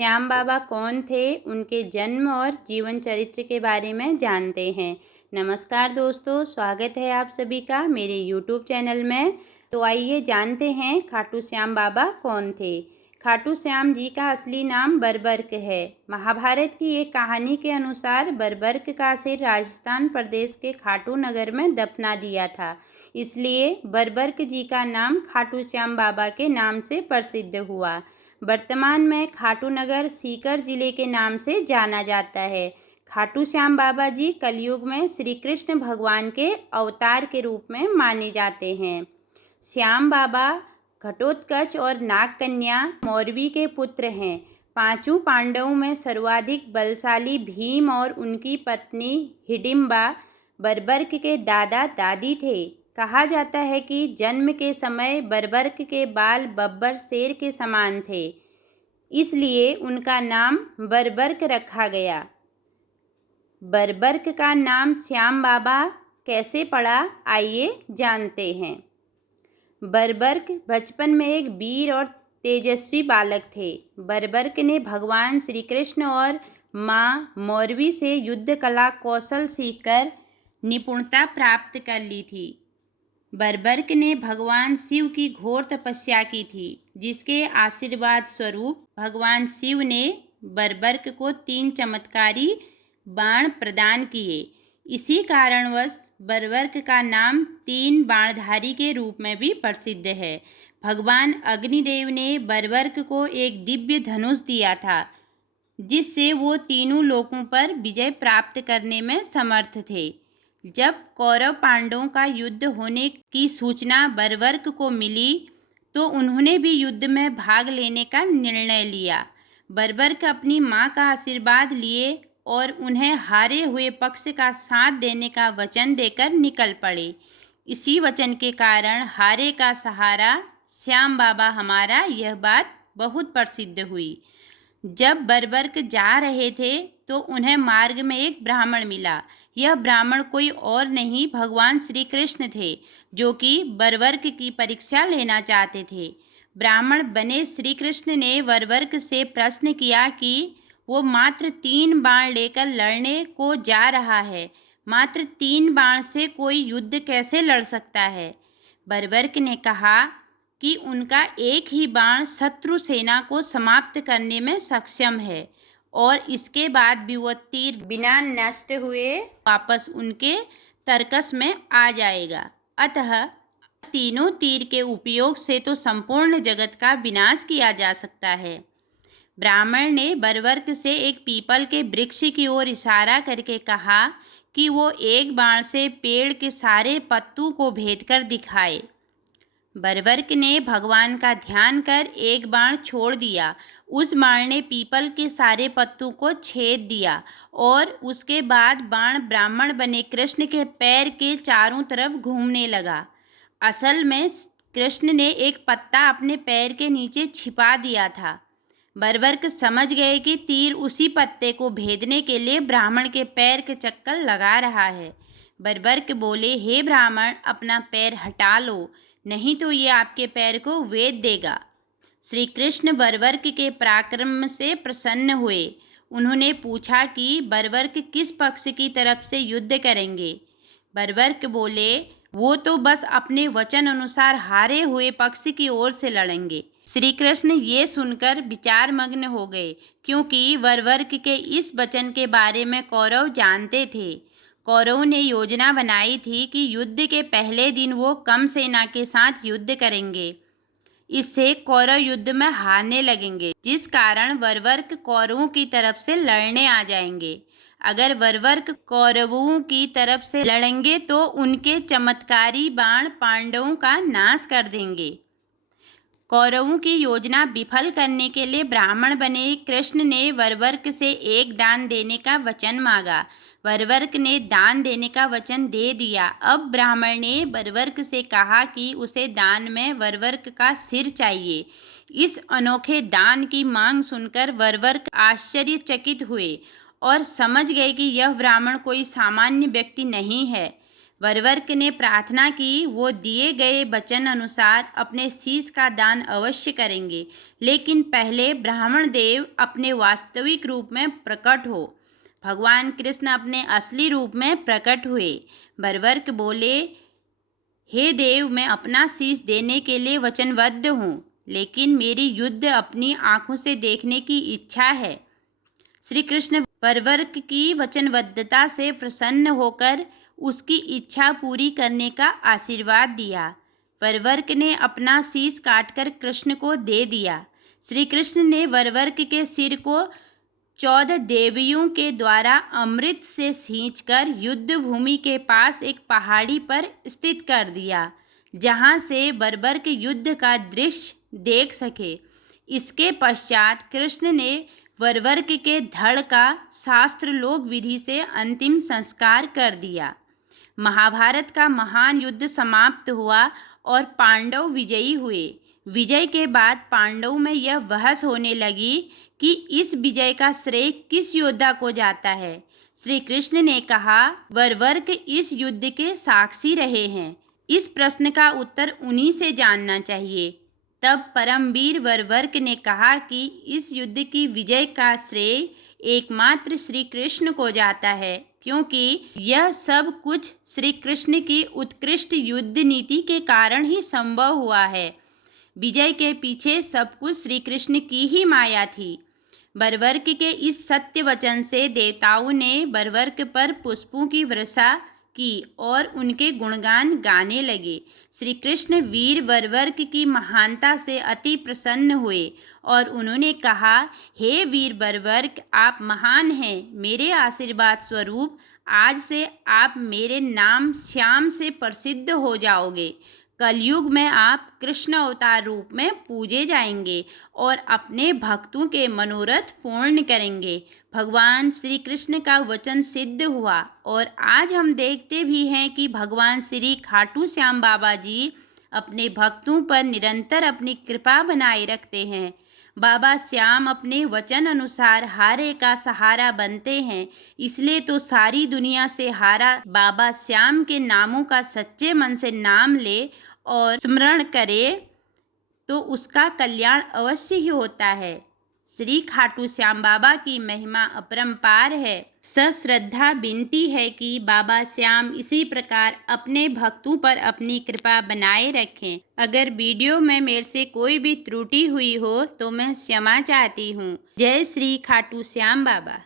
श्याम बाबा कौन थे, उनके जन्म और जीवन चरित्र के बारे में जानते हैं। नमस्कार दोस्तों, स्वागत है आप सभी का मेरे YouTube चैनल में। तो आइए जानते हैं खाटू श्याम बाबा कौन थे। खाटू श्याम जी का असली नाम बरबर्क है। महाभारत की एक कहानी के अनुसार बरबर्क का सिर राजस्थान प्रदेश के खाटू नगर में दफना दिया था, इसलिए बरबर्क जी का नाम खाटू श्याम बाबा के नाम से प्रसिद्ध हुआ। वर्तमान में खाटू नगर सीकर जिले के नाम से जाना जाता है। खाटू श्याम बाबा जी कलयुग में श्री कृष्ण भगवान के अवतार के रूप में माने जाते हैं। श्याम बाबा घटोत्कच और नागकन्या मौरवी के पुत्र हैं। पांचों पांडवों में सर्वाधिक बलशाली भीम और उनकी पत्नी हिडिंबा बरबर्क के दादा दादी थे। कहा जाता है कि जन्म के समय बरबर्क के बाल बब्बर शेर के समान थे, इसलिए उनका नाम बरबर्क रखा गया। बरबर्क का नाम श्याम बाबा कैसे पड़ा, आइए जानते हैं। बरबर्क बचपन में एक वीर और तेजस्वी बालक थे। बरबर्क ने भगवान श्री कृष्ण और माँ मौरवी से युद्ध कला कौशल सीखकर निपुणता प्राप्त कर ली थी। बरबर्क ने भगवान शिव की घोर तपस्या की थी, जिसके आशीर्वाद स्वरूप भगवान शिव ने बरबर्क को 3 चमत्कारी बाण प्रदान किए। इसी कारणवश बरबर्क का नाम 3 बाणधारी के रूप में भी प्रसिद्ध है। भगवान अग्निदेव ने बरबर्क को एक दिव्य धनुष दिया था, जिससे वो तीनों लोकों पर विजय प्राप्त करने में समर्थ थे। जब कौरव पांडवों का युद्ध होने की सूचना बरबर्क को मिली, तो उन्होंने भी युद्ध में भाग लेने का निर्णय लिया। बरबर्क अपनी मां का आशीर्वाद लिए और उन्हें हारे हुए पक्ष का साथ देने का वचन देकर निकल पड़े। इसी वचन के कारण हारे का सहारा श्याम बाबा हमारा, यह बात बहुत प्रसिद्ध हुई। जब बरबर्क जा रहे थे तो उन्हें मार्ग में एक ब्राह्मण मिला। यह ब्राह्मण कोई और नहीं, भगवान श्री कृष्ण थे, जो कि बरबर्क की परीक्षा लेना चाहते थे। ब्राह्मण बने श्री कृष्ण ने बरबर्क से प्रश्न किया कि वो मात्र 3 बाण लेकर लड़ने को जा रहा है। मात्र 3 बाण से कोई युद्ध कैसे लड़ सकता है? बरबर्क ने कहा कि उनका एक ही बाण शत्रु सेना को समाप्त करने में सक्षम है और इसके बाद भी वो तीर बिना नष्ट हुए वापस उनके तरकस में आ जाएगा। अतः तीनों तीर के उपयोग से तो संपूर्ण जगत का विनाश किया जा सकता है। ब्राह्मण ने बरबर्क से एक पीपल के वृक्ष की ओर इशारा करके कहा कि वो एक बाण से पेड़ के सारे पत्तों को भेद कर दिखाए। बरबर्क ने भगवान का ध्यान कर एक बाण छोड़ दिया। उस बाण ने पीपल के सारे पत्तों को छेद दिया और उसके बाद बाण ब्राह्मण बने कृष्ण के पैर के चारों तरफ घूमने लगा। असल में कृष्ण ने एक पत्ता अपने पैर के नीचे छिपा दिया था। बरबर्क समझ गए कि तीर उसी पत्ते को भेदने के लिए ब्राह्मण के पैर के चक्कर लगा रहा है। बरबर्क बोले, हे ब्राह्मण, अपना पैर हटा लो, नहीं तो ये आपके पैर को वेद देगा। श्री कृष्ण बरबर्क के पराक्रम से प्रसन्न हुए। उन्होंने पूछा कि बरबर्क किस पक्ष की तरफ से युद्ध करेंगे। बरबर्क बोले, वो तो बस अपने वचन अनुसार हारे हुए पक्ष की ओर से लड़ेंगे। श्री कृष्ण ये सुनकर विचार मग्न हो गए, क्योंकि बरबर्क के इस वचन के बारे में कौरव जानते थे। कौरवों ने योजना बनाई थी कि युद्ध के पहले दिन वो कम सेना के साथ युद्ध करेंगे। इससे कौरव युद्ध में हारने लगेंगे, जिस कारण बरबर्क कौरवों की तरफ से लड़ने आ जाएंगे। अगर बरबर्क कौरवों की तरफ से लड़ेंगे तो उनके चमत्कारी बाण पांडवों का नाश कर देंगे। कौरवों की योजना विफल करने के लिए ब्राह्मण बने कृष्ण ने बरबर्क से एक दान देने का वचन मांगा। बरबर्क ने दान देने का वचन दे दिया। अब ब्राह्मण ने बरबर्क से कहा कि उसे दान में बरबर्क का सिर चाहिए। इस अनोखे दान की मांग सुनकर बरबर्क आश्चर्यचकित हुए और समझ गए कि यह ब्राह्मण कोई सामान्य व्यक्ति नहीं है। वरवर्क ने प्रार्थना की वो दिए गए वचन अनुसार अपने शीश का दान अवश्य करेंगे, लेकिन पहले ब्राह्मण देव अपने वास्तविक रूप में प्रकट हो। भगवान कृष्ण अपने असली रूप में प्रकट हुए। वरवर्क बोले, हे देव, मैं अपना शीश देने के लिए वचनबद्ध हूँ, लेकिन मेरी युद्ध अपनी आंखों से देखने की इच्छा है। श्री कृष्ण वरवर्क की वचनबद्धता से प्रसन्न होकर उसकी इच्छा पूरी करने का आशीर्वाद दिया। वरवर्क ने अपना शीश काटकर कृष्ण को दे दिया। श्री कृष्ण ने वरवर्क के सिर को 14 देवियों के द्वारा अमृत से सींचकर युद्ध भूमि के पास एक पहाड़ी पर स्थित कर दिया, जहां से वरवर्क युद्ध का दृश्य देख सके। इसके पश्चात कृष्ण ने वरवर्क के धड़ का शास्त्र लोक विधि से अंतिम संस्कार कर दिया। महाभारत का महान युद्ध समाप्त हुआ और पांडव विजयी हुए। विजय के बाद पांडवों में यह बहस होने लगी कि इस विजय का श्रेय किस योद्धा को जाता है। श्री कृष्ण ने कहा, वरवर्क इस युद्ध के साक्षी रहे हैं। इस प्रश्न का उत्तर उन्हीं से जानना चाहिए। तब परमवीर वरवर्क ने कहा कि इस युद्ध की विजय का श्रेय एकमात्र श्री कृष्ण को जाता है, क्योंकि यह सब कुछ श्री कृष्ण की उत्कृष्ट युद्ध नीति के कारण ही संभव हुआ है। विजय के पीछे सब कुछ श्री कृष्ण की ही माया थी। वरवर्क के इस सत्य वचन से देवताओं ने वरवर्क पर पुष्पों की वर्षा की और उनके गुणगान गाने लगे। श्री कृष्ण वीर वरवर्क की महानता से अति प्रसन्न हुए और उन्होंने कहा, हे वीर वरवर्क, आप महान हैं। मेरे आशीर्वाद स्वरूप आज से आप मेरे नाम श्याम से प्रसिद्ध हो जाओगे। कलयुग में आप कृष्ण अवतार रूप में पूजे जाएंगे और अपने भक्तों के मनोरथ पूर्ण करेंगे। भगवान श्री कृष्ण का वचन सिद्ध हुआ और आज हम देखते भी हैं कि भगवान श्री खाटू श्याम बाबा जी अपने भक्तों पर निरंतर अपनी कृपा बनाए रखते हैं। बाबा श्याम अपने वचन अनुसार हारे का सहारा बनते हैं, इसलिए तो सारी दुनिया से हारा बाबा श्याम के नामों का सच्चे मन से नाम ले और स्मरण करे तो उसका कल्याण अवश्य ही होता है। श्री खाटू श्याम बाबा की महिमा अपरंपार है। सश्रद्धा विनती है कि बाबा श्याम इसी प्रकार अपने भक्तों पर अपनी कृपा बनाए रखें। अगर वीडियो में मेरे से कोई भी त्रुटि हुई हो तो मैं क्षमा चाहती हूँ। जय श्री खाटू श्याम बाबा।